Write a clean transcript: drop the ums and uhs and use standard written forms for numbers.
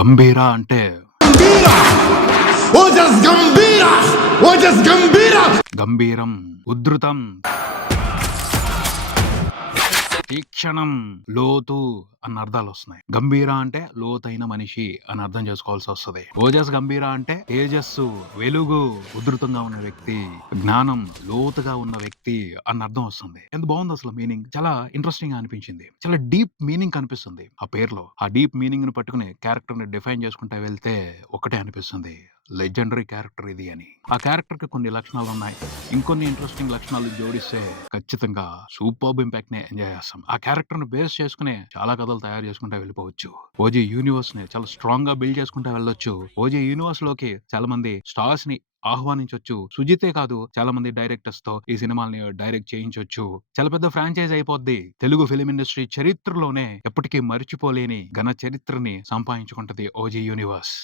గంభీర అంటే Gambira! ఓజస్ గంభీర! ఓజస్ గంభీర! గంభీరం, ఉధృతం, తీక్షణం, లోతు అన్న అర్థాలు వస్తున్నాయి. గంభీర అంటే లోతైన మనిషి అని అర్థం చేసుకోవాల్సి వస్తుంది. ఓజస్ గంభీర అంటే తేజస్సు, వెలుగు, ఉధృతంగా ఉన్న వ్యక్తి, జ్ఞానం, లోతుగా ఉన్న వ్యక్తి అన్న అర్థం వస్తుంది. ఎంత బాగుంది అసలు మీనింగ్. చాలా ఇంట్రెస్టింగ్ గా అనిపించింది. చాలా డీప్ మీనింగ్ కనిపిస్తుంది ఆ పేరులో. ఆ డీప్ మీనింగ్ ని పట్టుకుని క్యారెక్టర్ ని డిఫైన్ చేసుకుంటా వెళ్తే ఒకటే అనిపిస్తుంది, లెజెండరీ క్యారెక్టర్ ఇది అని. ఆ క్యారెక్టర్ కి కొన్ని లక్షణాలు ఉన్నాయి. ఇంకొన్ని ఇంట్రెస్టింగ్ లక్షణాలు జోడిస్తే ఖచ్చితంగా సూపర్బ్ ఇంపాక్ట్ ని ఎంజాయ్ చేస్తాం. ఆ క్యారెక్టర్ ని బేస్ చేసుకునే చాలా కథలు తయారు చేసుకుంటా వెళ్ళిపోవచ్చు. ఓజీ యూనివర్స్ ని చాలా స్ట్రాంగ్ గా బిల్డ్ చేసుకుంటా వెళ్ళొచ్చు. ఓజీ యూనివర్స్ లోకి చాలా మంది స్టార్స్ ని ఆహ్వానించొచ్చు. సుజితే కాదు, చాలా మంది డైరెక్టర్స్ తో ఈ సినిమాల్ని డైరెక్ట్ చేయించొచ్చు. చాలా పెద్ద ఫ్రాంచైజ్ అయిపోద్ది. తెలుగు ఫిలిం ఇండస్ట్రీ చరిత్రలోనే ఎప్పటికీ మర్చిపోలేని ఘన చరిత్రని సంపాదించుకుంటది ఓజీ యూనివర్స్.